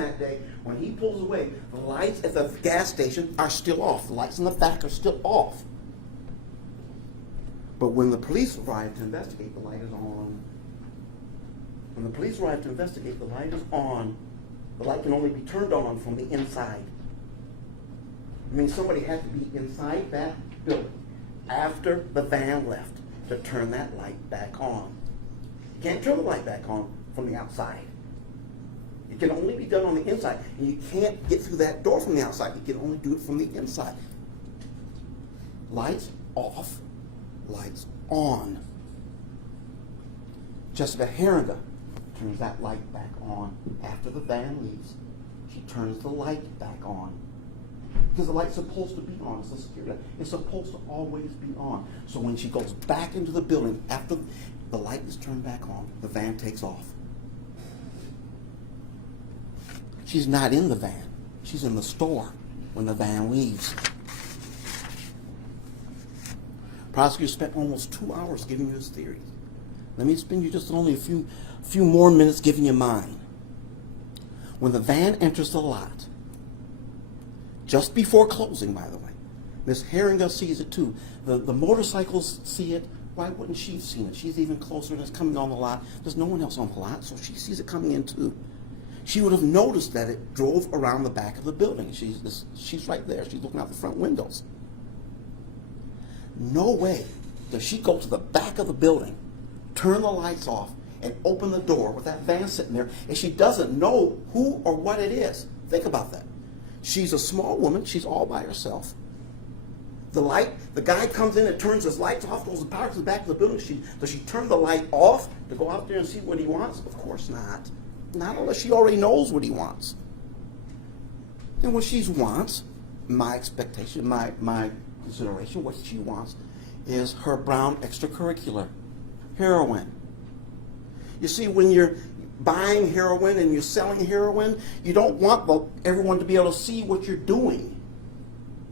that day, when he pulls away, the lights at the gas station are still off. The lights in the back are still off. But when the police arrive to investigate, the light is on. When the police arrive to investigate, the light is on. The light can only be turned on from the inside. I mean, somebody had to be inside that building after the van left to turn that light back on. You can't turn the light back on from the outside. It can only be done on the inside. And you can't get through that door from the outside. You can only do it from the inside. Lights off, lights on. Jessica Heeringa turns that light back on after the van leaves. She turns the light back on. Because the light's supposed to be on. It's a security light. It's supposed to always be on. So when she goes back into the building, after the light is turned back on, the van takes off. She's not in the van. She's in the store when the van leaves. Prosecutor spent almost 2 hours giving you his theory. Let me spend you just only a few more minutes giving you mine. When the van enters the lot, just before closing, by the way, Miss Heeringa sees it too. The motorcycles see it. Why wouldn't she have seen it? She's even closer and it's coming on the lot. There's no one else on the lot, so she sees it coming in too. She would have noticed that it drove around the back of the building. She's right there. She's looking out the front windows. No way does she go to the back of the building, turn the lights off, and open the door with that van sitting there, and she doesn't know who or what it is. Think about that. She's a small woman. She's all by herself. The guy comes in and turns his lights off, goes and parks in the back of the building. Does she turn the light off to go out there and see what he wants? Of course not. Not unless she already knows what he wants. And what she wants, my expectation, my consideration, what she wants is her brown extracurricular, heroin. You see, when you're buying heroin and you're selling heroin, you don't want everyone to be able to see what you're doing.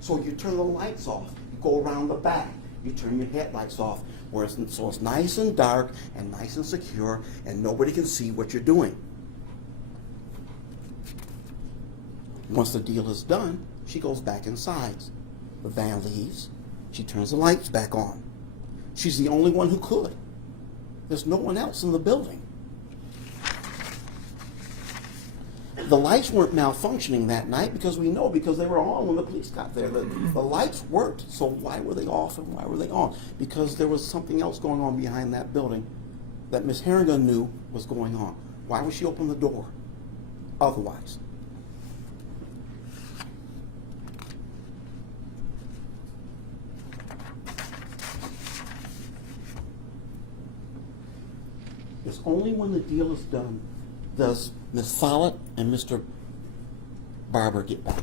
So you turn the lights off. You go around the back. You turn your headlights off, so it's nice and dark and nice and secure, and nobody can see what you're doing. Once the deal is done, she goes back inside. The van leaves. She turns the lights back on. She's the only one who could. There's no one else in the building. The lights weren't malfunctioning that night because they were on when the police got there. The lights worked, so why were they off and why were they on? Because there was something else going on behind that building that Miss Heeringa knew was going on. Why would she open the door otherwise? It's only when the deal is done does Miss Follett and Mr. Barber get back.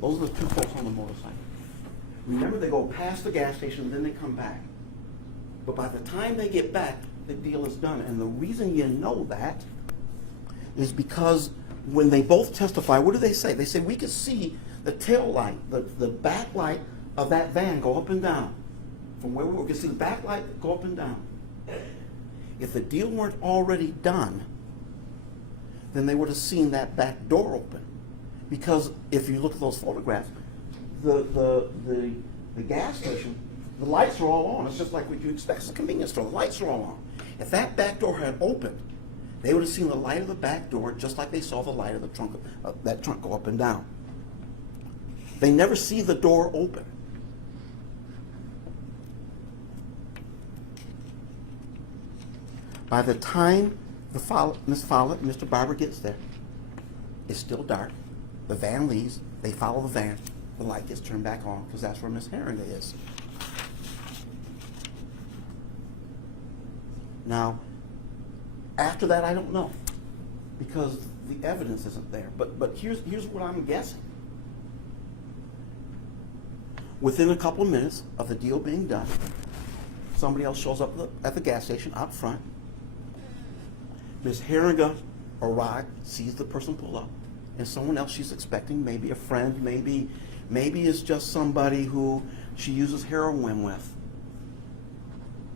Those are the two folks on the motorcycle. Remember, they go past the gas station, then they come back. But by the time they get back, the deal is done. And the reason you know that is because when they both testify, what do they say? They say, we could see the tail light, the back light of that van go up and down. From where we were, we could see the back light go up and down. If the deal weren't already done, then they would have seen that back door open. Because if you look at those photographs, the gas station, the lights are all on. It's just like what you expect. It's a convenience store. The lights are all on. If that back door had opened, they would have seen the light of the back door just like they saw the light of the trunk, that trunk go up and down. They never see the door open. By the time Miss Follett and Mr. Barber gets there, it's still dark. The van leaves. They follow the van. The light gets turned back on because that's where Miss Heeringa is. Now, after that, I don't know because the evidence isn't there. But here's what I'm guessing. Within a couple of minutes of the deal being done, somebody else shows up at the gas station out front. Miss Heeringa arrives, sees the person pull up, and someone else she's expecting, maybe a friend, maybe it's just somebody who she uses heroin with.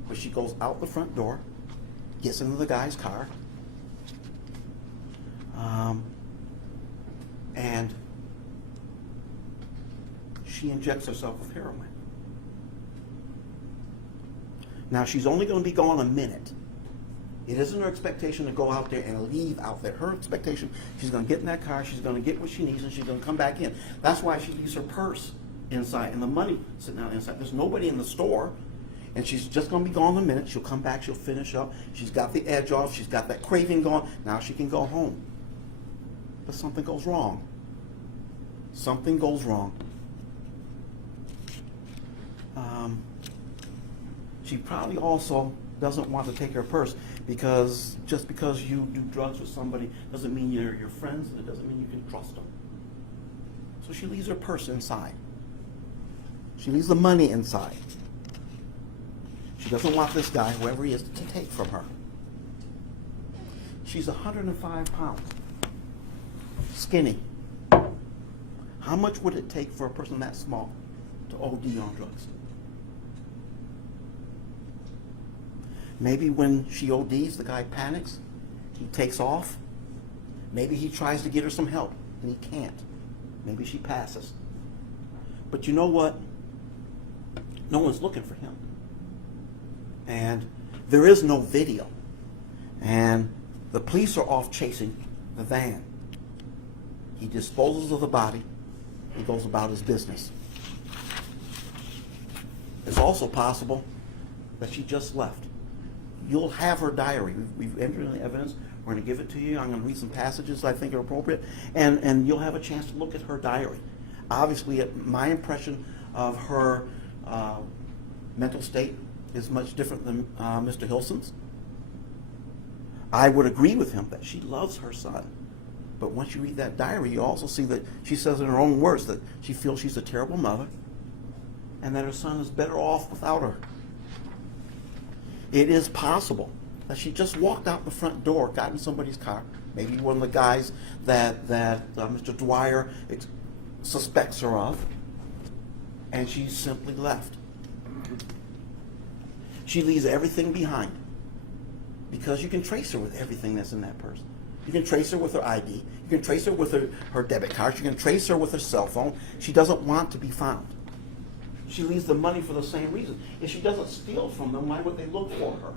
But she goes out the front door, gets into the guy's car, she injects herself with heroin. Now, she's only going to be gone a minute. It isn't her expectation to go out there and leave out there. Her expectation, she's going to get in that car, she's going to get what she needs, and she's going to come back in. That's why she leaves her purse inside and the money sitting out inside. There's nobody in the store, and she's just going to be gone a minute. She'll come back, she'll finish up. She's got the edge off, she's got that craving gone. Now she can go home. But something goes wrong. Something goes wrong. She probably also doesn't want to take her purse, because just because you do drugs with somebody doesn't mean you're your friends, and it doesn't mean you can trust them. So she leaves her purse inside. She leaves the money inside. She doesn't want this guy, whoever he is, to take from her. She's 105 pounds. Skinny. How much would it take for a person that small to OD on drugs? Maybe when she ODs, the guy panics, he takes off. Maybe he tries to get her some help, and he can't. Maybe she passes. But you know what? No one's looking for him. And there is no video. And the police are off chasing the van. He disposes of the body. He goes about his business. It's also possible that she just left. You'll have her diary. We've entered in the evidence. We're going to give it to you. I'm going to read some passages I think are appropriate. And you'll have a chance to look at her diary. Obviously, my impression of her mental state is much different than Mr. Hilson's. I would agree with him that she loves her son. But once you read that diary, you also see that she says in her own words that she feels she's a terrible mother and that her son is better off without her. It is possible that she just walked out the front door, got in somebody's car, maybe one of the guys that Mr. Dwyer suspects her of, and she simply left. She leaves everything behind because you can trace her with everything that's in that purse. You can trace her with her ID. You can trace her with her debit cards. You can trace her with her cell phone. She doesn't want to be found. She leaves the money for the same reason. If she doesn't steal from them, why would they look for her?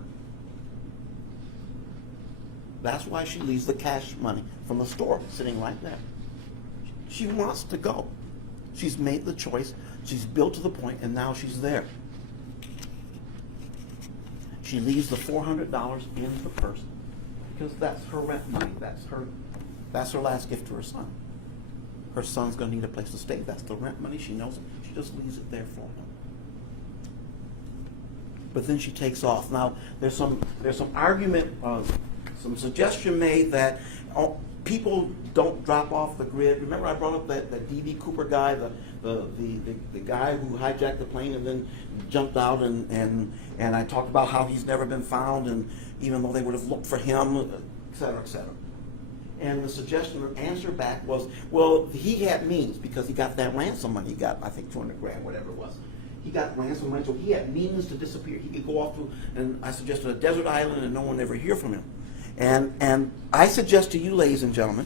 That's why she leaves the cash money from the store sitting right there. She wants to go. She's made the choice. She's built to the point, and now she's there. She leaves the $400 in the purse because that's her rent money. That's her last gift to her son. Her son's going to need a place to stay. That's the rent money. She knows it. She just leaves it there for him. But then she takes off. Now, there's some argument, some suggestion made that people don't drop off the grid. Remember I brought up that D.B. Cooper guy, the guy who hijacked the plane and then jumped out, and I talked about how he's never been found, and even though they would have looked for him, et cetera, et cetera. And the suggestion or answer back was, well, he had means because he got that ransom money. He got, I think, $200,000, whatever it was. He got ransom money, so he had means to disappear. He could go off to, and I suggested a desert island, and no one ever hear from him. And I suggest to you, ladies and gentlemen,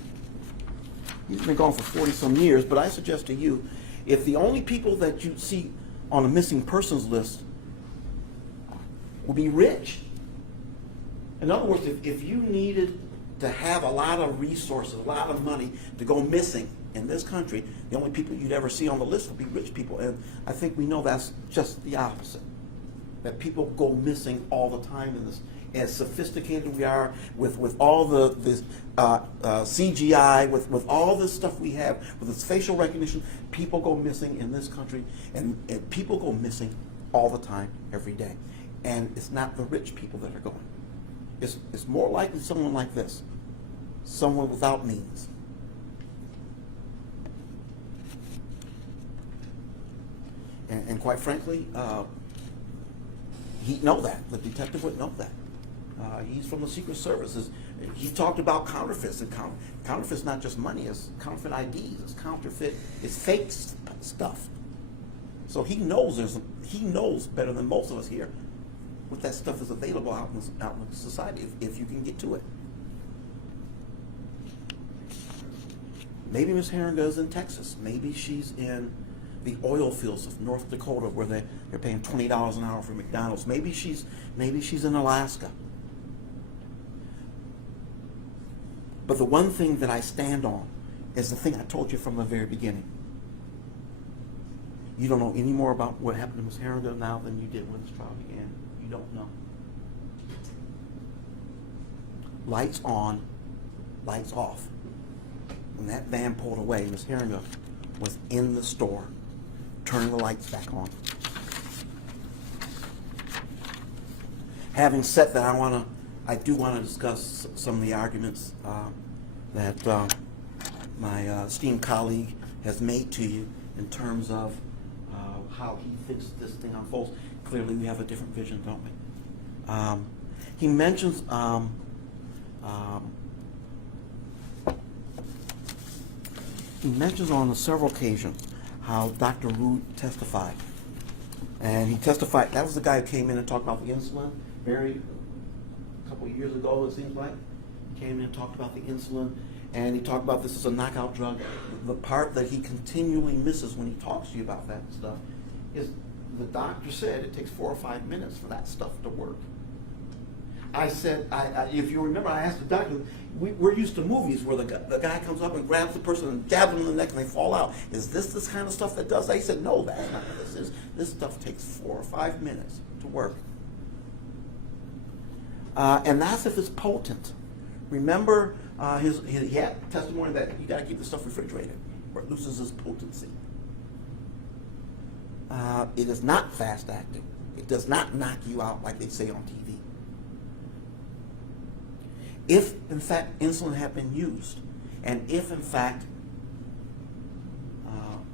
he's been gone for 40-some years, but I suggest to you, if the only people that you see on a missing persons list will be rich. In other words, if you needed to have a lot of resources, a lot of money to go missing in this country, the only people you'd ever see on the list would be rich people. And I think we know that's just the opposite. That people go missing all the time in this. As sophisticated we are with all this CGI, with all this stuff we have, with this facial recognition, people go missing in this country, and people go missing all the time, every day. And it's not the rich people that are going. It's more likely someone like this, someone without means. And quite frankly, he'd know that. The detective would know that. He's from the Secret Service. He talked about counterfeits, and counterfeits not just money, it's counterfeit IDs, it's counterfeit, it's fake stuff. So he knows better than most of us here what that stuff is available out in society if you can get to it. Maybe Miss Heeringa is in Texas. Maybe she's in the oil fields of North Dakota where they're paying $20 an hour for McDonald's. Maybe she's in Alaska. But the one thing that I stand on is the thing I told you from the very beginning. You don't know any more about what happened to Ms. Heeringa now than you did when this trial began. You don't know. Lights on, lights off. When that van pulled away, Ms. Heeringa was in the store, turning the lights back on. Having said that, I do want to discuss some of the arguments that my esteemed colleague has made to you in terms of how he thinks this thing unfolds. Clearly, we have a different vision, don't we? He mentions on several occasions how Dr. Rood testified. And he testified, that was the guy who came in and talked about the insulin a couple of years ago, it seems like. He came in and talked about the insulin, and he talked about this as a knockout drug. The part that he continually misses when he talks to you about that stuff is the doctor said it takes 4 or 5 minutes for that stuff to work. I said, if you remember, I asked the doctor, we're used to movies where the guy comes up and grabs the person and jabs them in the neck and they fall out. Is this kind of stuff that does that? He said, no, that's not what this is. This stuff takes 4 or 5 minutes to work. And that's if it's potent. Remember, he had testimony that you got to keep the stuff refrigerated or it loses its potency. It is not fast acting. It does not knock you out like they say on TV. If, in fact, insulin had been used, and if, in fact,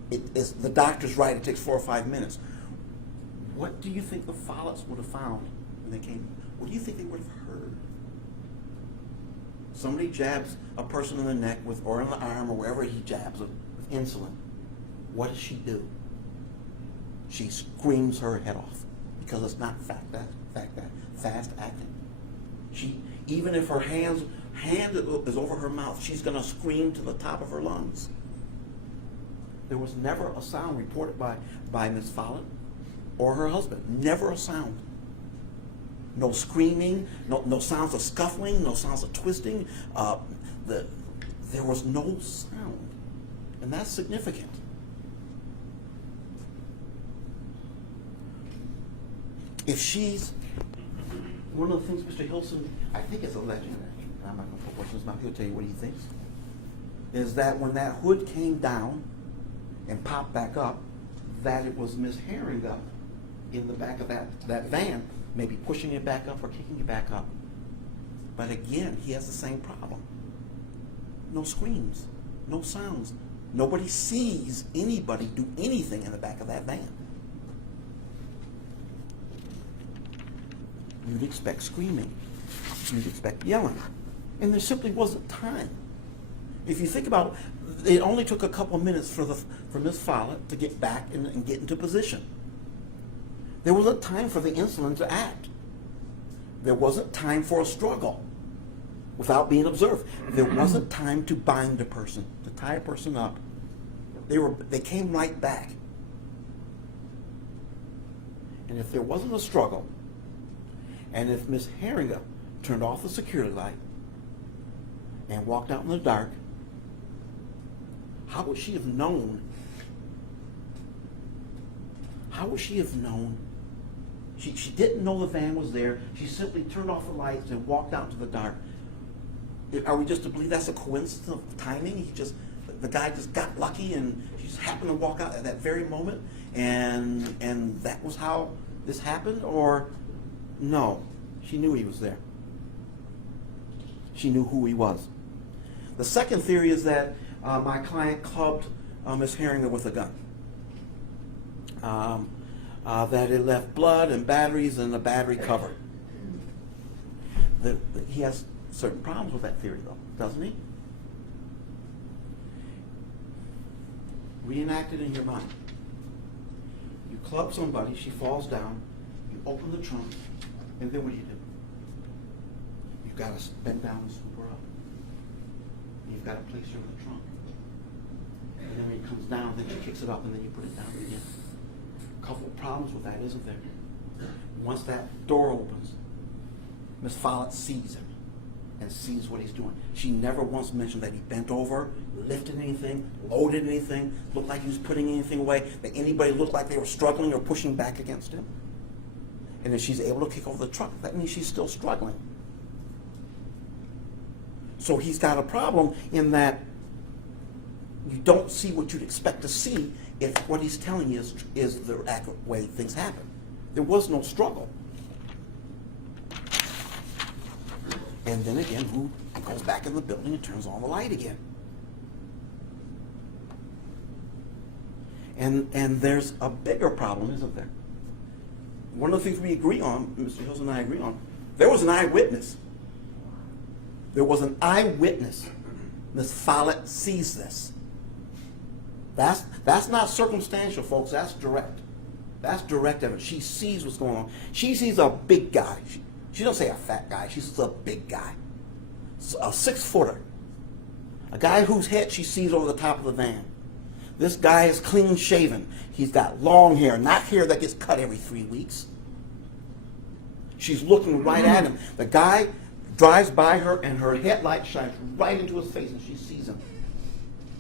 the doctor's right, it takes 4 or 5 minutes, what do you think the Folletts would have found when they came? What do you think they would have heard? Somebody jabs a person in the neck or in the arm or wherever he jabs with insulin. What does she do? She screams her head off because it's not fast acting. Even if her hand is over her mouth, she's going to scream to the top of her lungs. There was never a sound reported by Ms. Follett or her husband. Never a sound. No screaming, no sounds of scuffling, no sounds of twisting. There was no sound. And that's significant. If she's, one of the things Mr. Hilson, I think it's a legend, I'm not going to put words in his mouth, he'll tell you what he thinks, is that when that hood came down and popped back up, that it was Miss Heeringa in the back of that van, maybe pushing it back up or kicking it back up. But again, he has the same problem. No screams, no sounds. Nobody sees anybody do anything in the back of that van. You'd expect screaming. You'd expect yelling. And there simply wasn't time. If you think about it, it only took a couple of minutes for Ms. Follett to get back and get into position. There wasn't time for the insulin to act. There wasn't time for a struggle without being observed. There wasn't time to bind a person, to tie a person up. They came right back. And if there wasn't a struggle, and if Miss Heeringa turned off the security light and walked out in the dark, how would she have known? How would she have known? She didn't know the van was there. She simply turned off the lights and walked out into the dark. Are we just to believe that's a coincidence of timing? The guy just got lucky and she just happened to walk out at that very moment, and that was how this happened? Or no, she knew he was there. She knew who he was. The second theory is that my client clubbed Miss Heeringa with a gun. That it left blood and batteries in the battery cover. He has certain problems with that theory, though, doesn't he? Reenact it in your mind. You club somebody, she falls down, you open the trunk, and then what do? You've got to bend down and scoop her up. You've got to place her in the trunk. And then when you comes down, then she kicks it up, and then you put it down again. A couple of problems with that, isn't there? Once that door opens, Miss Follett sees him and sees what he's doing. She never once mentioned that he bent over, lifted anything, loaded anything, looked like he was putting anything away, that anybody looked like they were struggling or pushing back against him. And if she's able to kick over the truck, that means she's still struggling. So he's got a problem in that you don't see what you'd expect to see if what he's telling you is the accurate way things happen. There was no struggle. And then again, who goes back in the building and turns on the light again? And there's a bigger problem, isn't there? One of the things we agree on, Mr. Hills and I agree on, there was an eyewitness. There was an eyewitness. Miss Follett sees this. That's not circumstantial, folks. That's direct. That's direct evidence. She sees what's going on. She sees a big guy. She doesn't say a fat guy. She sees a big guy. A 6-footer. A guy whose head she sees over the top of the van. This guy is clean shaven. He's got long hair, not hair that gets cut every 3 weeks. She's looking right at him. The guy drives by her and her headlight shines right into his face and she sees him.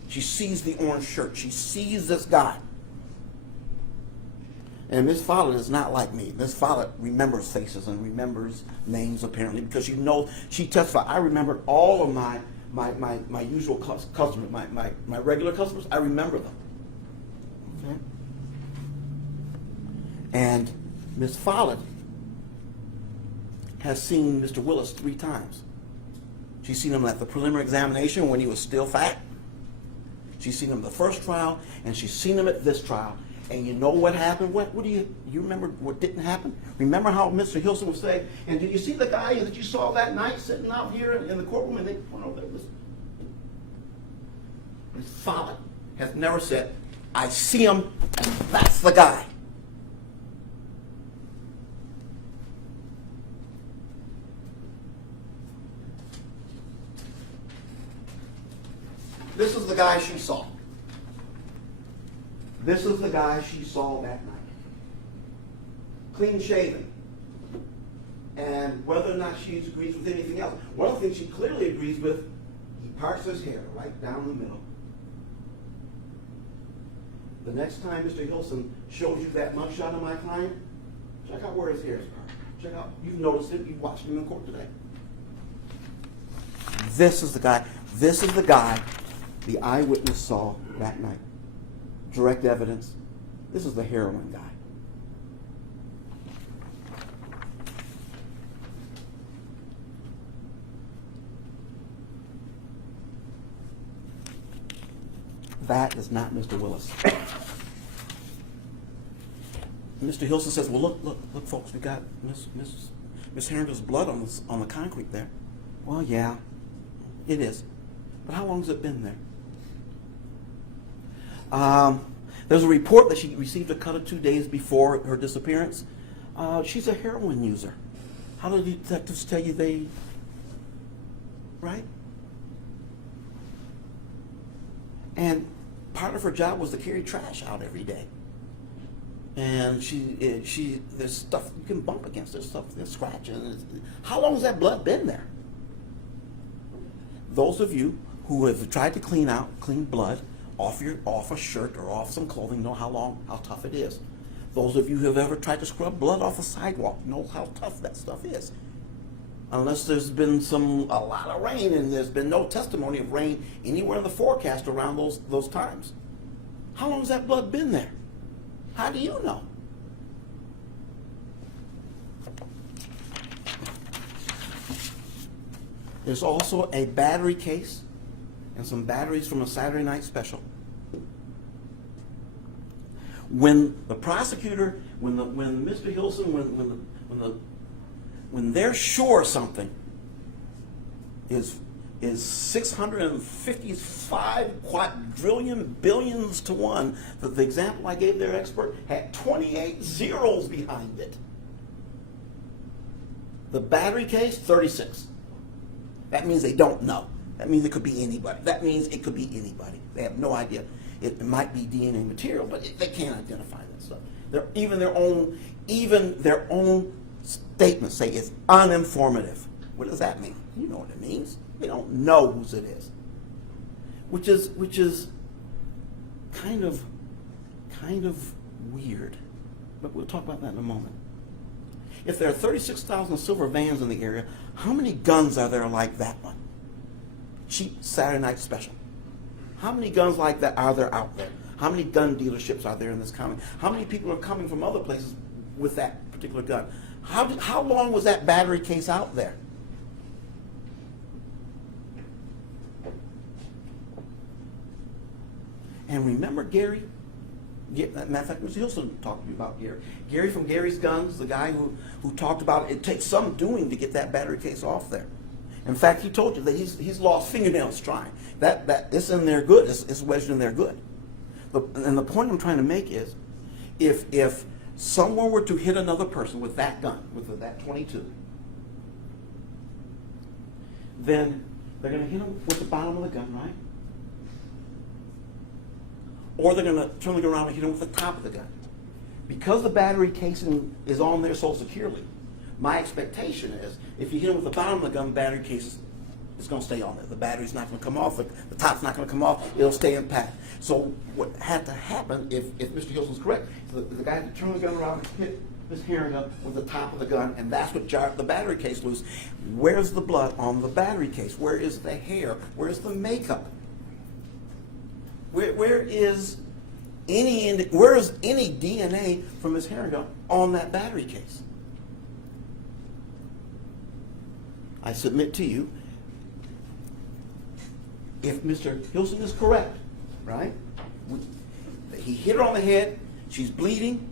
She sees the orange shirt. She sees this guy. And Miss Follett is not like me. Miss Follett remembers faces and remembers names apparently because she knows, she testified. I remember all of my usual customers, my regular customers, I remember them. Okay? And Miss Follett has seen Mr. Willis 3 times. She's seen him at the preliminary examination when he was still fat. She's seen him at the first trial, and she's seen him at this trial. And you know what happened? What do you remember what didn't happen? Remember how Mr. Hilson would say, and did you see the guy that you saw that night sitting out here in the courtroom? And they went over there. Miss Follett has never said, I see him, and that's the guy. This is the guy she saw. This is the guy she saw that night. Clean shaven. And whether or not she agrees with anything else, one of the things she clearly agrees with, he parts his hair right down the middle. The next time Mr. Hilson shows you that mugshot of my client, check out where his hair is parted. Check out, you've noticed it, you've watched him in court today. This is the guy. This is the guy the eyewitness saw that night. Direct evidence. This is the heroin guy. That is not Mr. Willis. Mr. Hilson says, well, look, folks, we got Miss Heeringa's blood on the concrete there. Well, yeah, it is. But how long has it been there? There's a report that she received a cut of 2 days before her disappearance. She's a heroin user. How do the detectives tell you they, right? And part of her job was to carry trash out every day. And there's stuff you can bump against. There's stuff that's scratching. How long has that blood been there? Those of you who have tried to clean blood off a shirt or off some clothing know how tough it is. Those of you who have ever tried to scrub blood off a sidewalk know how tough that stuff is. Unless there's been a lot of rain, and there's been no testimony of rain anywhere in the forecast around those times. How long has that blood been there? How do you know? There's also a battery case and some batteries from a Saturday night special. When the prosecutor, when Mr. Hilson, when they're sure something is 655 quadrillion billions to one, that the example I gave their expert had 28 zeros behind it. The battery case, 36. That means they don't know. That means it could be anybody. That means it could be anybody. They have no idea. it might be DNA material, but they can't identify that stuff. Even their own statements say it's uninformative. What does that mean? You know what it means. They don't know whose it is, which is kind of weird. But we'll talk about that in a moment. If there are 36,000 silver vans in the area, how many guns are there like that one? Cheap Saturday night special. How many guns like that are there out there? How many gun dealerships are there in this county? How many people are coming from other places with that particular gun? How long was that battery case out there? And remember Gary? Matter of fact, Mr. Hilson talked to me about Gary. Gary from Gary's Guns, the guy who talked about it takes some doing to get that battery case off there. In fact, he told you that he's lost fingernails trying. That it's in there good. It's wedged in there good. And the point I'm trying to make is, if someone were to hit another person with that gun, with that 22, then they're going to hit them with the bottom of the gun, right? Or they're going to turn the gun around and hit them with the top of the gun. Because the battery casing is on there so securely, my expectation is if you hit them with the bottom of the gun, the battery case is going to stay on there. The battery's not going to come off. The top's not going to come off. It'll stay intact. So what had to happen, if Mr. Hilson's correct, the guy had to turn the gun around and hit Ms. Heeringa with the top of the gun, and that's what jarred the battery case loose. Where's the blood on the battery case? Where is the hair? Where's the makeup? Where is any DNA from Ms. Heeringa on that battery case? I submit to you, if Mr. Hilson is correct, right? He hit her on the head, she's bleeding,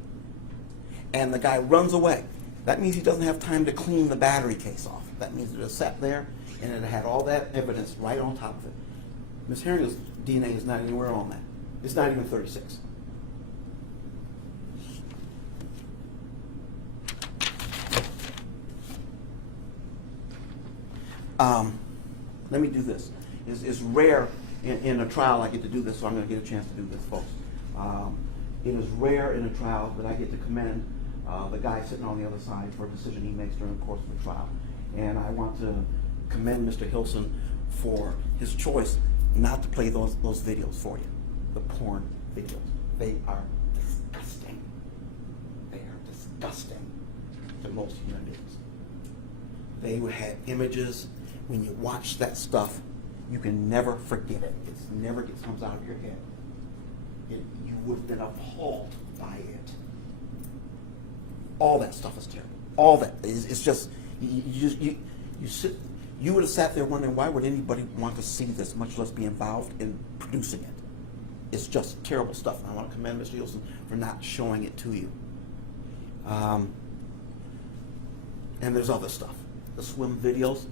and the guy runs away. That means he doesn't have time to clean the battery case off. That means it just sat there and it had all that evidence right on top of it. Ms. Heeringa's DNA is not anywhere on that. It's not even 36. Let me do this. It's rare in a trial I get to do this, so I'm going to get a chance to do this, folks. It is rare in a trial that I get to commend the guy sitting on the other side for a decision he makes during the course of the trial. And I want to commend Mr. Hilson for his choice not to play those videos for you, the porn videos. They are disgusting. They are disgusting to most human beings. They had images. When you watch that stuff, you can never forget it. It never comes out of your head. You would have been appalled by it. All that stuff is terrible. All that it's just you would have sat there wondering, why would anybody want to see this, much less be involved in producing it? It's just terrible stuff. And I want to commend Mr. Hilson for not showing it to you. And there's other stuff. The swim videos.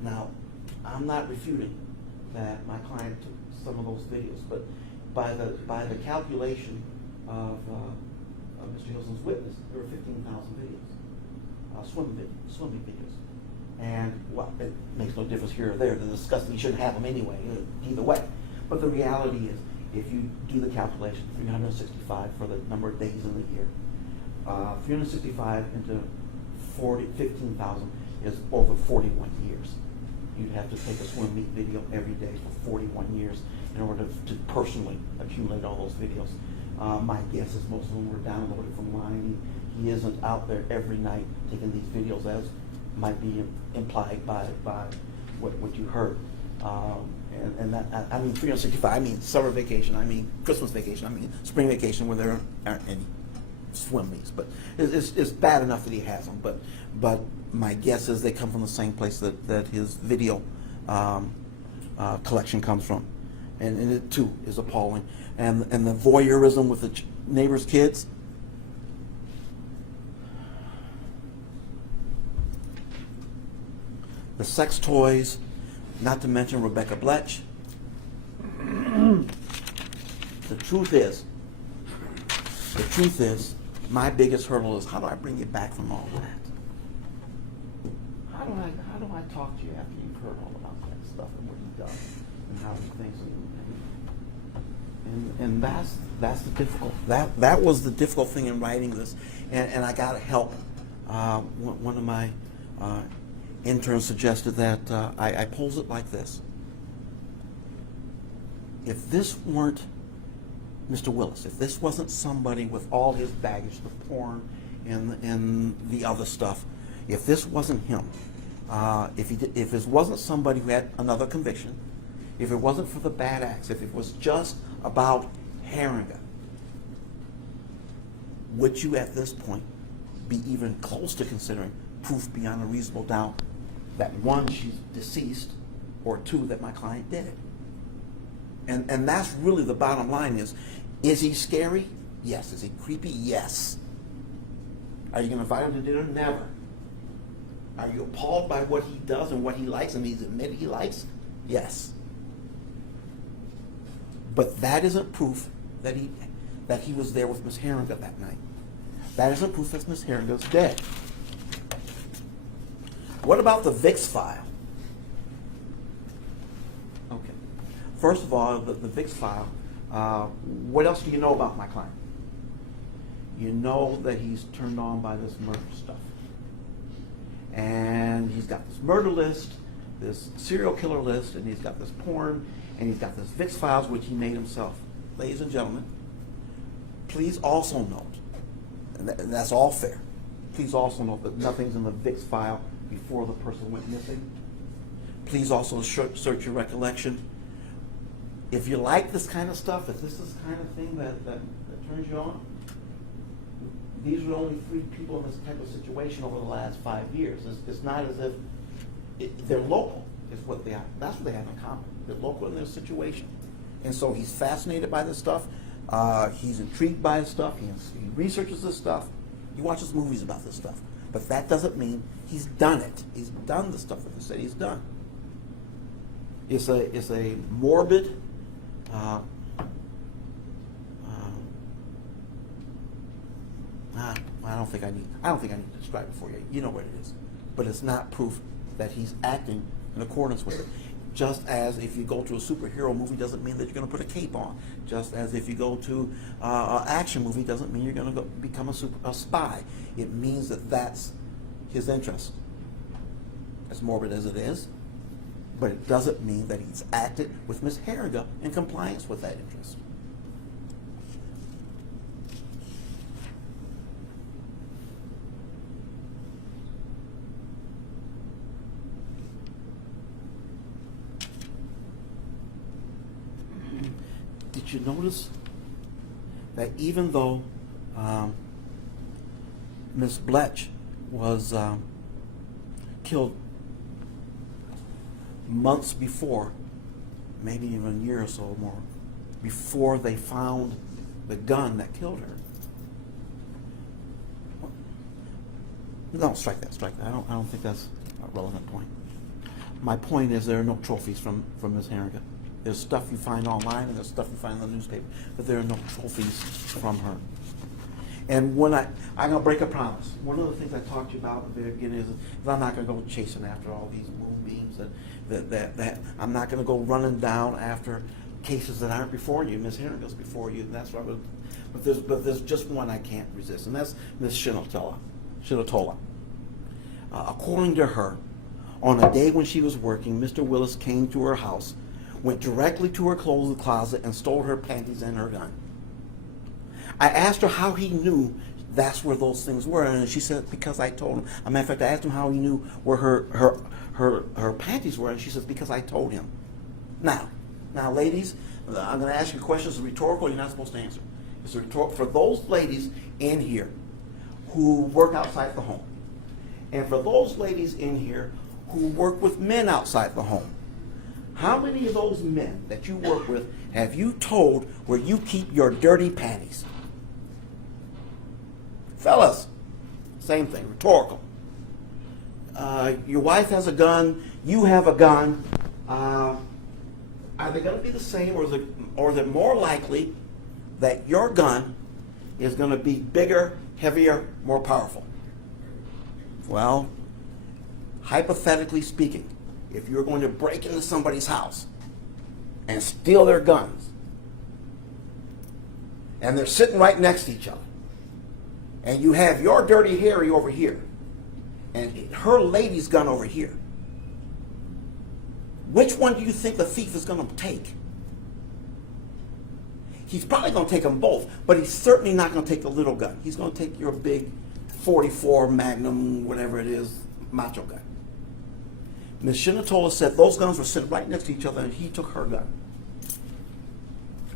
Now, I'm not refuting that my client took some of those videos, but by the calculation of Mr. Hilson's witness, there were 15,000 videos, swimming videos. And it makes no difference here or there. They're disgusting. You shouldn't have them anyway, either way. But the reality is, if you do the calculation, 365 for the number of days in the year, 365 into 15,000 is over 41 years. You'd have to take a swim meet video every day for 41 years in order to personally accumulate all those videos. My guess is most of them were downloaded from line. He isn't out there every night taking these videos, as might be implied by what you heard. And that, I mean 365, I mean summer vacation, I mean Christmas vacation, I mean spring vacation where there aren't any swim meets. But it's bad enough that he has them. But my guess is they come from the same place that his video collection comes from. And it too is appalling. And the voyeurism with the neighbors' kids. The sex toys, not to mention Rebecca Bletch. The truth is, my biggest hurdle is, how do I bring you back from all that? How do I talk to you after you've heard all about that stuff and what you've done and how he thinks of you? And that's the difficult. That was the difficult thing in writing this, and I got help. One of my interns suggested that I pose it like this: if this weren't Mr. Willis, if this wasn't somebody with all his baggage, the porn and the other stuff, if this wasn't him, if this wasn't somebody who had another conviction, if it wasn't for the bad acts, if it was just about Heeringa, would you at this point be even close to considering proof beyond a reasonable doubt that one, she's deceased, or two, that my client did it? And that's really the bottom line is he scary? Yes. Is he creepy? Yes. Are you going to invite him to dinner? Never. Are you appalled by what he does and what he likes and he's admitted he likes? Yes. But that isn't proof that he was there with Miss Heeringa that night. That isn't proof that Miss Heeringa's dead. What about the VIX file? Okay. First of all, the VIX file, what else do you know about my client? You know that he's turned on by this murder stuff. And he's got this murder list, this serial killer list, and he's got this porn, and he's got this VIX files, which he made himself. Ladies and gentlemen, please also note, and that's all fair, please also note that nothing's in the VIX file before the person went missing. Please also search your recollection. If you like this kind of stuff, if this is the kind of thing that turns you on, these are only 3 people in this type of situation over the last 5 years. It's not as if they're local, is what they are. That's what they have in common. They're local in their situation. And so he's fascinated by this stuff. He's intrigued by this stuff. He researches this stuff. He watches movies about this stuff. But that doesn't mean he's done it. He's done the stuff that they say he's done. It's a morbid, I don't think I need to describe it for you. You know what it is. But it's not proof that he's acting in accordance with it. Just as if you go to a superhero movie doesn't mean that you're going to put a cape on. Just as if you go to an action movie doesn't mean you're going to become a spy. It means that that's his interest. As morbid as it is, but it doesn't mean that he's acted with Miss Heeringa in compliance with that interest. Did you notice that even though Miss Bletch was killed months before, maybe even a year or so more, before they found the gun that killed her? No, strike that. I don't think that's a relevant point. My point is there are no trophies from Miss Heeringa. There's stuff you find online and there's stuff you find in the newspaper, but there are no trophies from her. And when I'm going to break a promise. One of the things I talked to you about at the beginning is I'm not going to go chasing after all these moonbeams. That I'm not going to go running down after cases that aren't before you. Miss Heeringa's before you, and that's what I would. But there's just one I can't resist, and that's Miss Shinotola. According to her, on a day when she was working, Mr. Willis came to her house, went directly to her clothes closet, and stole her panties and her gun. I asked her how he knew that's where those things were, and she said, because I told him. As a matter of fact, I asked him how he knew where her panties were, and she says, because I told him. Now, ladies, I'm going to ask you questions. It's rhetorical. You're not supposed to answer. It's rhetorical for those ladies in here who work outside the home, and for those ladies in here who work with men outside the home. How many of those men that you work with have you told where you keep your dirty panties? Fellas, same thing, rhetorical. Your wife has a gun, you have a gun. Are they going to be the same, or is it more likely that your gun is going to be bigger, heavier, more powerful? Well, hypothetically speaking, if you're going to break into somebody's house and steal their guns, and they're sitting right next to each other, and you have your Dirty Harry over here, and her lady's gun over here, which one do you think the thief is going to take? He's probably going to take them both, but he's certainly not going to take the little gun. He's going to take your big 44 Magnum, whatever it is, macho gun. Ms. Shinatola said those guns were sitting right next to each other, and he took her gun.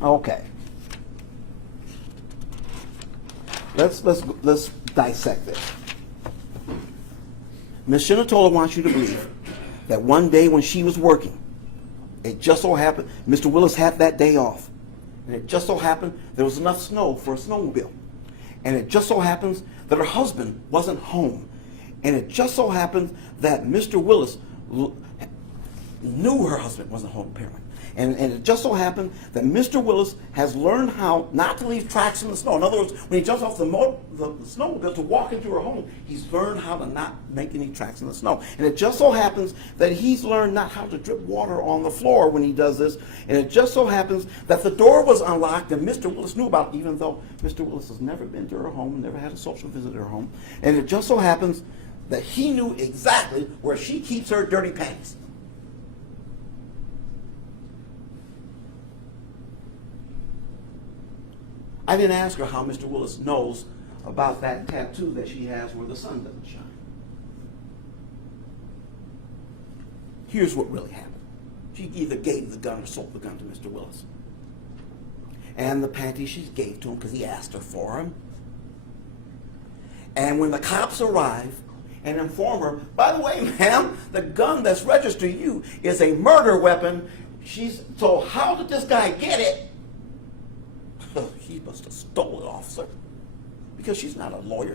Okay. Let's dissect this. Ms. Shinatola wants you to believe that one day when she was working, it just so happened Mr. Willis had that day off, and it just so happened there was enough snow for a snowmobile, and it just so happens that her husband wasn't home, and it just so happens that Mr. Willis knew her husband wasn't home apparently. And it just so happened that Mr. Willis has learned how not to leave tracks in the snow. In other words, when he jumps off the snowmobile to walk into her home, he's learned how to not make any tracks in the snow. And it just so happens that he's learned not how to drip water on the floor when he does this. And it just so happens that the door was unlocked and Mr. Willis knew about it, even though Mr. Willis has never been to her home, never had a social visit at her home. And it just so happens that he knew exactly where she keeps her dirty panties. I didn't ask her how Mr. Willis knows about that tattoo that she has where the sun doesn't shine. Here's what really happened. She either gave the gun or sold the gun to Mr. Willis. And the panties she gave to him because he asked her for them. And when the cops arrive and inform her, by the way, ma'am, the gun that's registered to you is a murder weapon. So how did this guy get it? He must have stole it, officer. Because she's not a lawyer.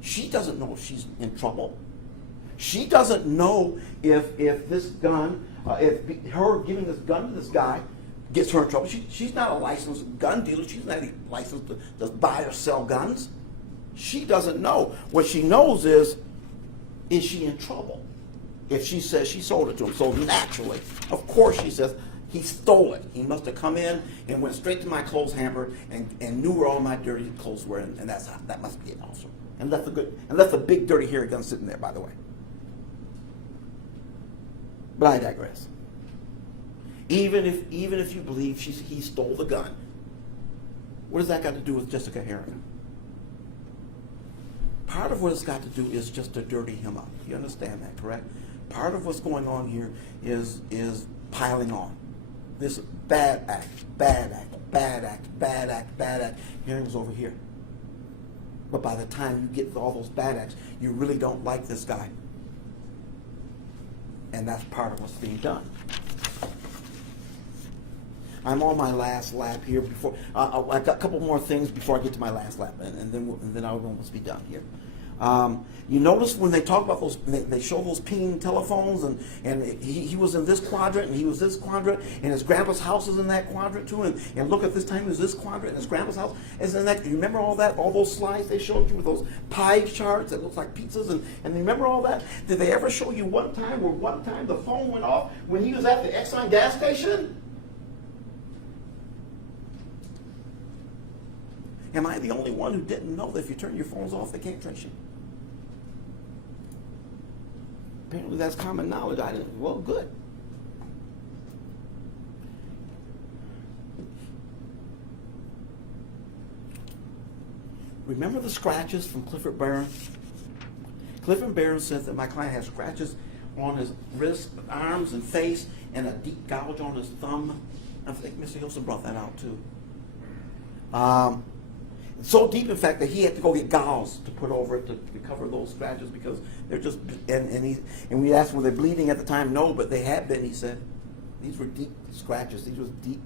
She doesn't know if she's in trouble. She doesn't know if this gun, if her giving this gun to this guy gets her in trouble. She's not a licensed gun dealer. She's not licensed to buy or sell guns. She doesn't know. What she knows is she in trouble if she says she sold it to him? So naturally, of course she says, he stole it. He must have come in and went straight to my clothes hamper and knew where all my dirty clothes were, and that must be it also. And left the big dirty hairy gun sitting there, by the way. But I digress. Even if you believe he stole the gun, what does that got to do with Jessica Heeringa? Part of what it's got to do is just to dirty him up. You understand that, correct? Part of what's going on here is piling on. This bad act, bad act, bad act, bad act, bad act. Heeringa's over here. But by the time you get all those bad acts, you really don't like this guy. And that's part of what's being done. I'm on my last lap here. I've got a couple more things before I get to my last lap, and then I'll almost be done here. You notice when they talk about those, they show those ping telephones, and he was in this quadrant, and he was this quadrant, and his grandpa's house is in that quadrant too, and look at this time, it was this quadrant, and his grandpa's house is in that. You remember all that, all those slides they showed you with those pie charts that look like pizzas, and you remember all that? Did they ever show you one time the phone went off when he was at the Exxon gas station? Am I the only one who didn't know that if you turn your phones off, they can't trace you? Apparently that's common knowledge. I didn't. Well, good. Remember the scratches from Clifford Barron? Clifford Barron said that my client has scratches on his wrists, arms, and face, and a deep gouge on his thumb. I think Mr. Hilson brought that out too. So deep, in fact, that he had to go get gauze to put over it to cover those scratches because they're just, and we asked, were they bleeding at the time? No, but they had been, he said. These were deep scratches. These were deep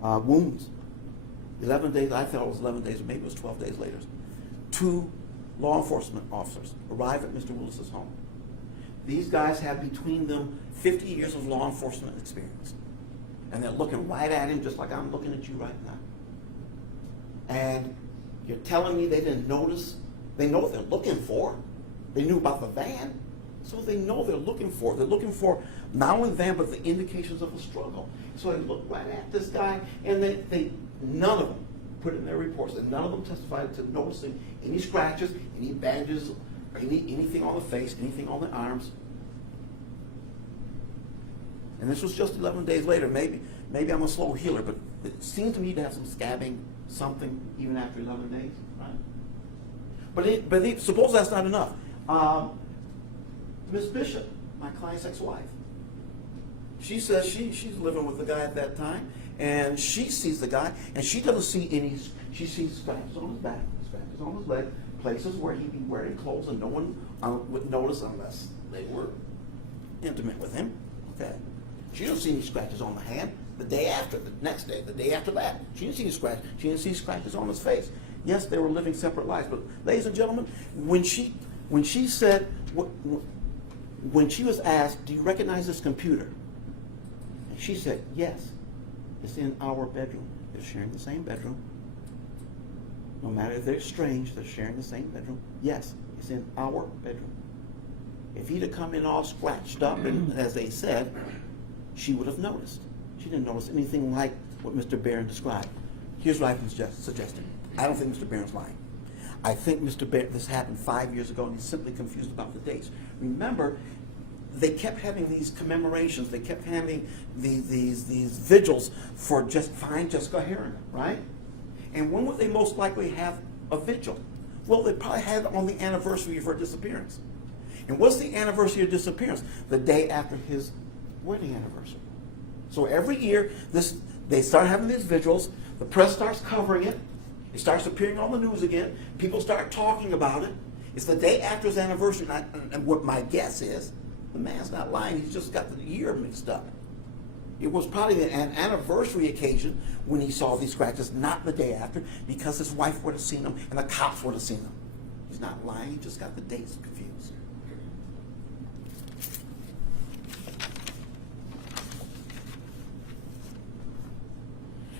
wounds. 11 days, I thought it was 11 days, or maybe it was 12 days later. 2 law enforcement officers arrive at Mr. Willis's home. These guys have between them 50 years of law enforcement experience. And they're looking right at him just like I'm looking at you right now. And you're telling me they didn't notice? They know what they're looking for. They knew about the van. So they know they're looking for. They're looking for not only the van, but the indications of a struggle. So they look right at this guy, and they none of them put it in their reports, and none of them testified to noticing any scratches, any bandages, or anything on the face, anything on the arms. And this was just 11 days later. Maybe I'm a slow healer, but it seemed to me to have some scabbing, something, even after 11 days, right? But suppose that's not enough. Miss Bishop, my client's ex-wife, she says she's living with the guy at that time, and she sees the guy, and she doesn't see any. She sees scratches on his back, scratches on his leg, places where he'd be wearing clothes, and no one would notice unless they were intimate with him. Okay. She didn't see any scratches on the hand. The day after, the next day, the day after that, she didn't see any scratches. She didn't see scratches on his face. Yes, they were living separate lives, but ladies and gentlemen, when she said, when she was asked, "Do you recognize this computer?" And she said, "Yes, it's in our bedroom." They're sharing the same bedroom. No matter if they're strange, they're sharing the same bedroom. Yes, it's in our bedroom. If he'd have come in all scratched up, and as they said, she would have noticed. She didn't notice anything like what Mr. Barron described. Here's what I'm suggesting. I don't think Mr. Barron's lying. I think Mr. Barron, this happened 5 years ago, and he's simply confused about the dates. Remember, they kept having these commemorations. They kept having these vigils for find Jessica Heeringa, right? And when would they most likely have a vigil? Well, they probably had it on the anniversary of her disappearance. And what's the anniversary of disappearance? The day after his wedding anniversary. So every year, they start having these vigils. The press starts covering it. It starts appearing on the news again. People start talking about it. It's the day after his anniversary. And what my guess is, the man's not lying. He's just got the year mixed up. It was probably an anniversary occasion when he saw these scratches, not the day after, because his wife would have seen them and the cops would have seen them. He's not lying. He just got the dates confused.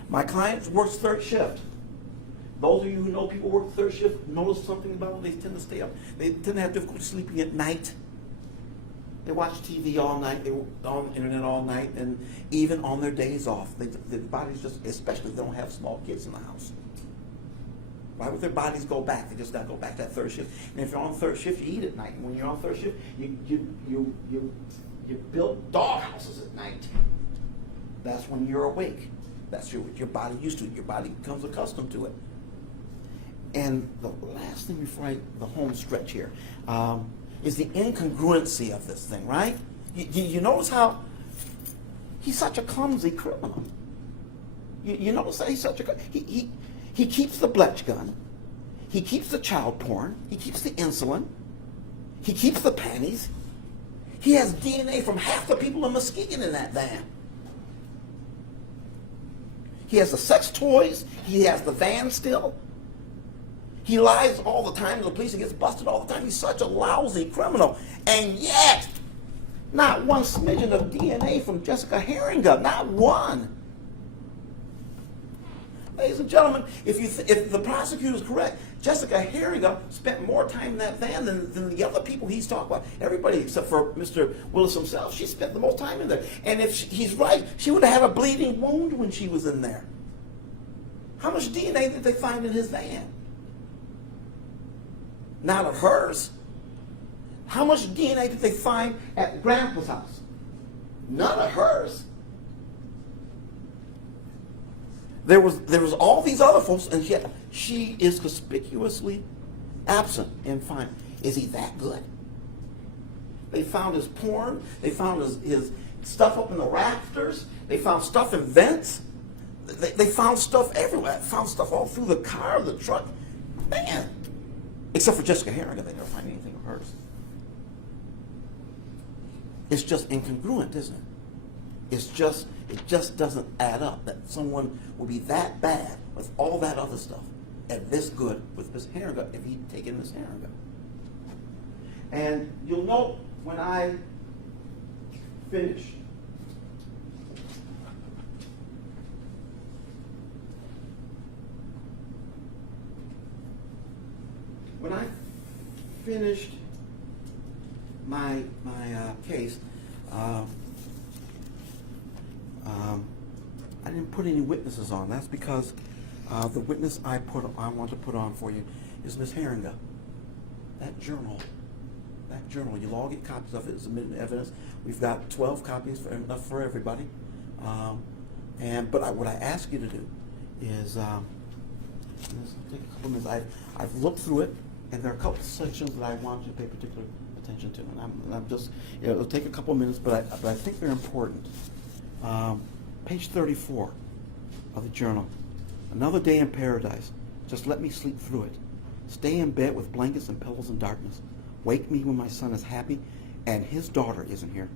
My client works third shift. Those of you who know people work third shift notice something about them. They tend to stay up. They tend to have difficulty sleeping at night. They watch TV all night. They're on the internet all night, and even on their days off, their bodies just, especially if they don't have small kids in the house. Why would their bodies go back? They just got to go back to that third shift. And if you're on third shift, you eat at night. And when you're on third shift, you build dog houses at night. That's when you're awake. That's what your body used to. Your body becomes accustomed to it. And the last thing before the home stretch here is the incongruency of this thing, right? You notice how he's such a clumsy criminal. You notice that he's such a... He keeps the Bletch gun. He keeps the child porn. He keeps the insulin. He keeps the panties. He has DNA from half the people in Muskegon in that van. He has the sex toys. He has the van still. He lies all the time to the police. He gets busted all the time. He's such a lousy criminal. And yet, not one smidgen of DNA from Jessica Heeringa. Not one. Ladies and gentlemen, if the prosecutor is correct, Jessica Heeringa spent more time in that van than the other people he's talked about. Everybody except for Mr. Willis himself. She spent the most time in there. And if he's right, she would have had a bleeding wound when she was in there. How much DNA did they find in his van? Not of hers. How much DNA did they find at Grandpa's house? None of hers. There was all these other folks, and yet she is conspicuously absent in finding. Is he that good? They found his porn. They found his stuff up in the rafters. They found stuff in vents. They found stuff everywhere. They found stuff all through the car, the truck. Man. Except for Jessica Heeringa, they never find anything of hers. It's just incongruent, isn't it? It just doesn't add up that someone will be that bad with all that other stuff and this good with Miss Heeringa if he'd taken Miss Heeringa. And you'll note when I finish, my case, I didn't put any witnesses on. That's because The witness I want to put on for you is Miss Heeringa. That journal, you'll all get copies of it as admitted evidence. We've got 12 copies, enough for everybody. What I ask you to do is, let's take a couple minutes. I've looked through it, and there are a couple sections that I want you to pay particular attention to. And I'm just, it'll take a couple minutes, but I think they're important. Page 34 of the journal. Another day in paradise. Just let me sleep through it. Stay in bed with blankets and pillows and darkness. Wake me when my son is happy and his daughter isn't here.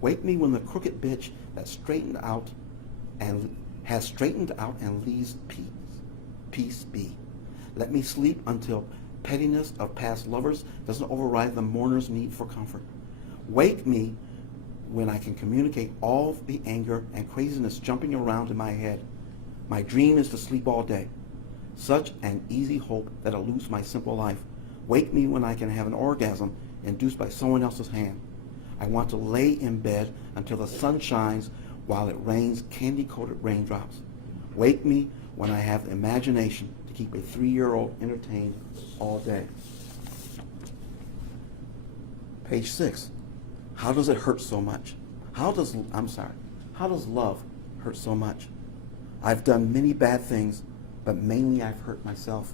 Wake me when the crooked bitch that straightened out and has straightened out and leaves peace be. Let me sleep until pettiness of past lovers doesn't override the mourner's need for comfort. Wake me when I can communicate all the anger and craziness jumping around in my head. My dream is to sleep all day. Such an easy hope that I'll lose my simple life. Wake me when I can have an orgasm induced by someone else's hand. I want to lay in bed until the sun shines while it rains candy-coated raindrops. Wake me when I have the imagination to keep a 3-year-old entertained all day. Page 6. How does it hurt so much? How does love hurt so much? I've done many bad things, but mainly I've hurt myself.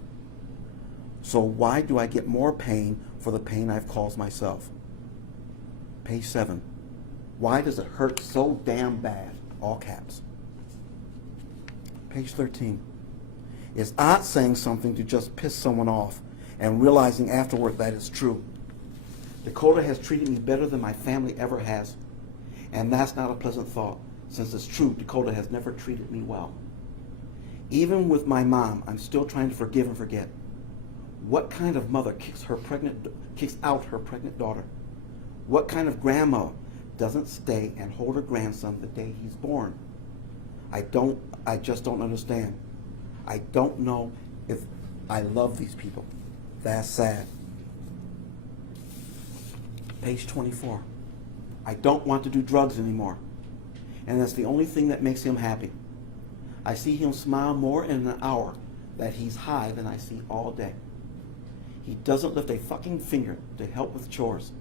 So why do I get more pain for the pain I've caused myself? Page 7. Why does it hurt so damn bad? All caps. Page 13. It's odd saying something to just piss someone off and realizing afterward that it's true. Dakota has treated me better than my family ever has. And that's not a pleasant thought. Since it's true, Dakota has never treated me well. Even with my mom, I'm still trying to forgive and forget. What kind of mother kicks out her pregnant daughter? What kind of grandma doesn't stay and hold her grandson the day he's born? I just don't understand. I don't know if I love these people. That's sad. Page 24. I don't want to do drugs anymore. And that's the only thing that makes him happy. I see him smile more in an hour that he's high than I see all day. He doesn't lift a fucking finger to help with chores.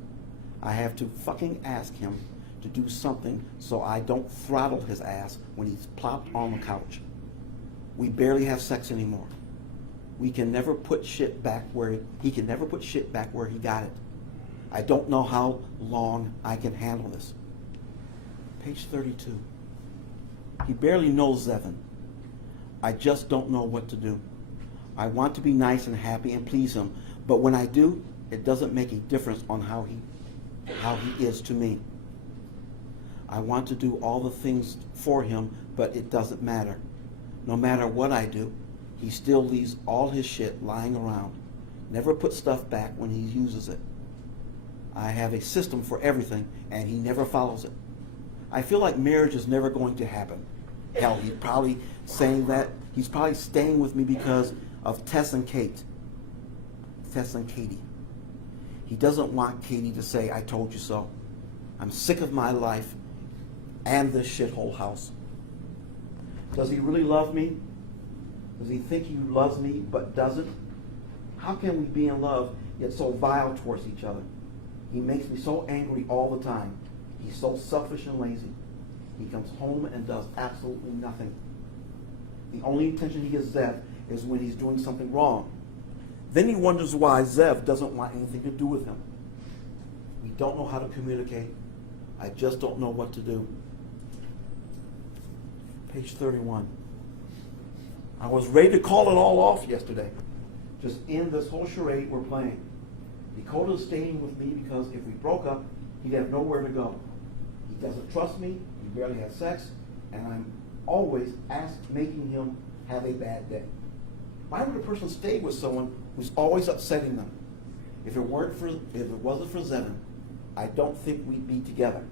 I have to fucking ask him to do something so I don't throttle his ass when he's plopped on the couch. We barely have sex anymore. He can never put shit back where he got it. I don't know how long I can handle this. Page 32. He barely knows Zevin. I just don't know what to do. I want to be nice and happy and please him, but when I do, it doesn't make a difference on how he is to me. I want to do all the things for him, but it doesn't matter. No matter what I do, he still leaves all his shit lying around. Never puts stuff back when he uses it. I have a system for everything, and he never follows it. I feel like marriage is never going to happen. Hell, he's probably saying that. He's probably staying with me because of Tess and Katie. He doesn't want Katie to say, I told you so. I'm sick of my life and this shithole house. Does he really love me? Does he think he loves me but doesn't? How can we be in love yet so vile towards each other? He makes me so angry all the time. He's so selfish and lazy. He comes home and does absolutely nothing. The only attention he gives Zev is when he's doing something wrong. Then he wonders why Zev doesn't want anything to do with him. We don't know how to communicate. I just don't know what to do. Page 31. I was ready to call it all off yesterday. Just end this whole charade we're playing. Dakota's staying with me because if we broke up, he'd have nowhere to go. He doesn't trust me, we barely have sex, and I'm always making him have a bad day. Why would a person stay with someone who's always upsetting them? If it wasn't for Zevin, I don't think we'd be together.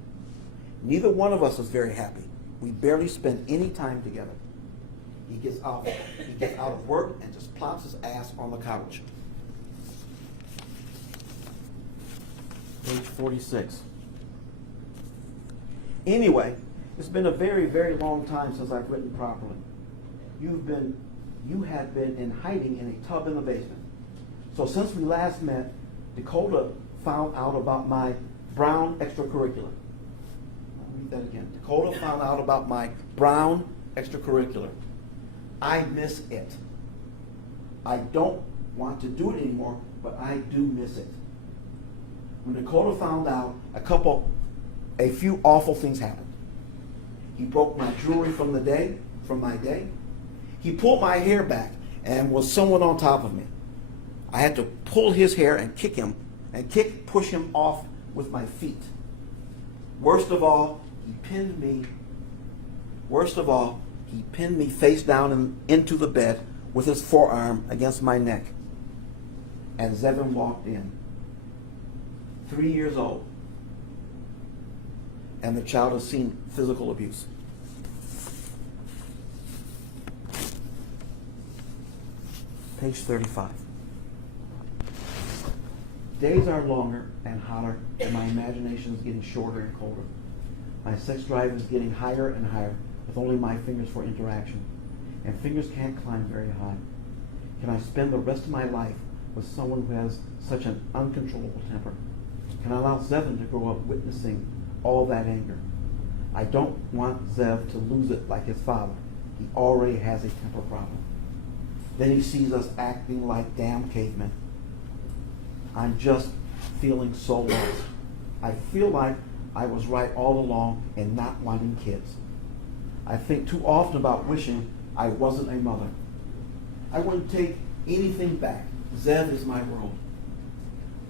Neither one of us is very happy. We barely spend any time together. He gets out of work and just plops his ass on the couch. Page 46. Anyway, it's been a very, very long time since I've written properly. You've been you had been in hiding in a tub in the basement. So since we last met, Dakota found out about my Brown extracurricular. I'll read that again. Dakota found out about my Brown extracurricular. I miss it. I don't want to do it anymore, but I do miss it. When Dakota found out, a few awful things happened. He broke my jewelry from my day. He pulled my hair back and was somewhat on top of me. I had to pull his hair and push him off with my feet. Worst of all, he pinned me face down into the bed with his forearm against my neck. And Zevin walked in, 3 years old, and the child has seen physical abuse. Page 35. Days are longer and hotter, and my imagination is getting shorter and colder. My sex drive is getting higher and higher, with only my fingers for interaction. And fingers can't climb very high. Can I spend the rest of my life with someone who has such an uncontrollable temper? Can I allow Zevin to grow up witnessing all that anger? I don't want Zev to lose it like his father. He already has a temper problem. Then he sees us acting like damn cavemen. I'm just feeling so lost. I feel like I was right all along in not wanting kids. I think too often about wishing I wasn't a mother. I wouldn't take anything back. Zev is my world.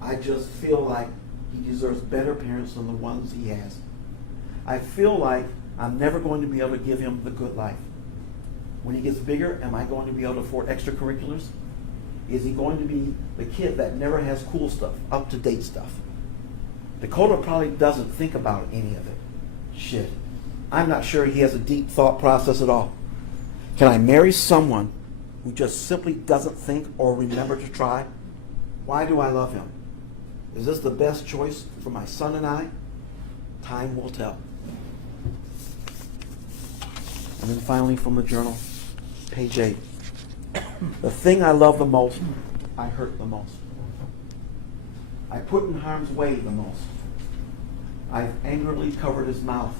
I just feel like he deserves better parents than the ones he has. I feel like I'm never going to be able to give him the good life. When he gets bigger, am I going to be able to afford extracurriculars? Is he going to be the kid that never has cool stuff, up-to-date stuff? Dakota probably doesn't think about any of it. Shit. I'm not sure he has a deep thought process at all. Can I marry someone who just simply doesn't think or remember to try? Why do I love him? Is this the best choice for my son and I? Time will tell. And then finally from the journal, page 8. The thing I love the most, I hurt the most. I put in harm's way the most. I've angrily covered his mouth.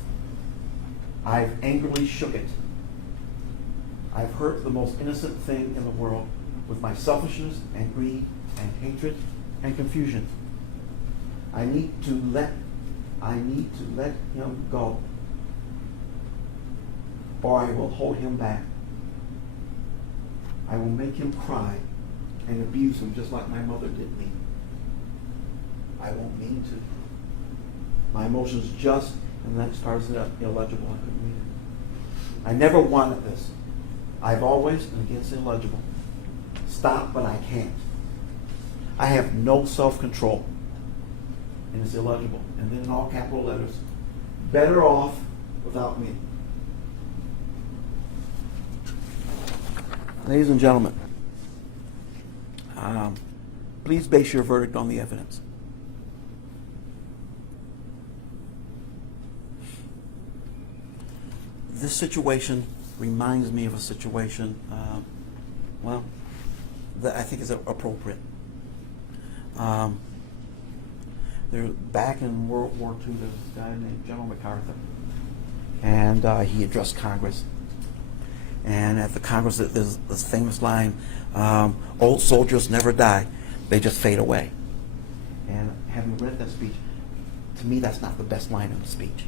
I've angrily shook it. I've hurt the most innocent thing in the world with my selfishness and greed and hatred and confusion. I need to let him go, or I will hold him back. I will make him cry and abuse him just like my mother did me. I won't mean to. My emotions just, and the next part is illegible. I couldn't read it. I never wanted this. I've always, and against illegible, stop, but I can't. I have no self-control. And it's illegible. And then in all capital letters, better off without me. Ladies and gentlemen, please base your verdict on the evidence. This situation reminds me of a situation, that I think is appropriate. Back in World War II, there was a guy named General MacArthur, and he addressed Congress. And at the Congress, there's this famous line, old soldiers never die, they just fade away. And having read that speech, to me that's not the best line of the speech.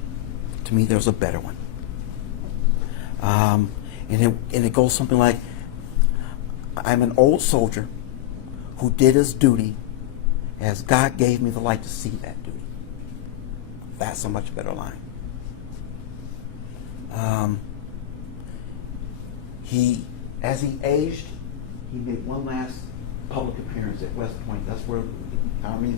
To me there's a better one. And it goes something like, I'm an old soldier who did his duty as God gave me the light to see that duty. That's a much better line. As he aged, he made one last public appearance at West Point. That's where the Army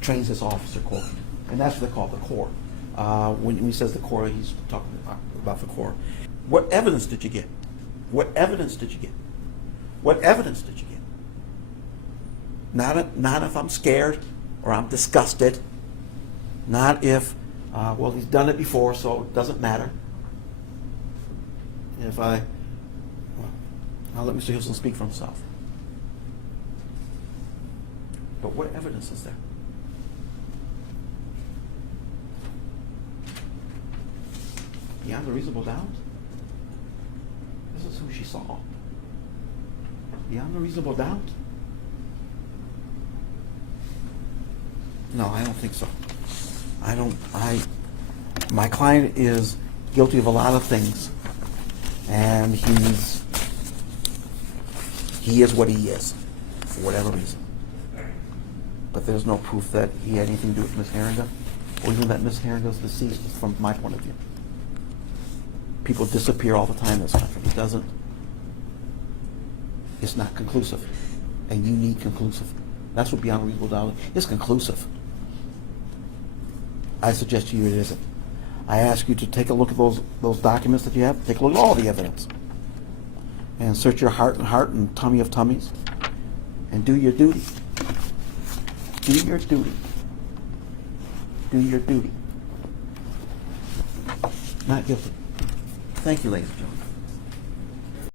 trains his officer corps. And that's what they call the Corps. When he says the Corps, he's talking about the Corps. What evidence did you get? What evidence did you get? What evidence did you get? Not if I'm scared or I'm disgusted. Not if, he's done it before, so it doesn't matter. If I I'll let Mr. Hilson speak for himself. But what evidence is there? Beyond a reasonable doubt? This is who she saw. Beyond a reasonable doubt? No, I don't think so. My client is guilty of a lot of things, and he is what he is, for whatever reason. But there's no proof that he had anything to do with Miss Heeringa, or even that Miss Heeringa is deceased, from my point of view. People disappear all the time in this country. It's not conclusive, and you need conclusive. That's what beyond a reasonable doubt is. Conclusive. I suggest to you it isn't. I ask you to take a look at those documents that you have. Take a look at all the evidence, and search your heart and tummy of tummies, and do your duty. Do your duty. Do your duty. Not guilty. Thank you, ladies and gentlemen.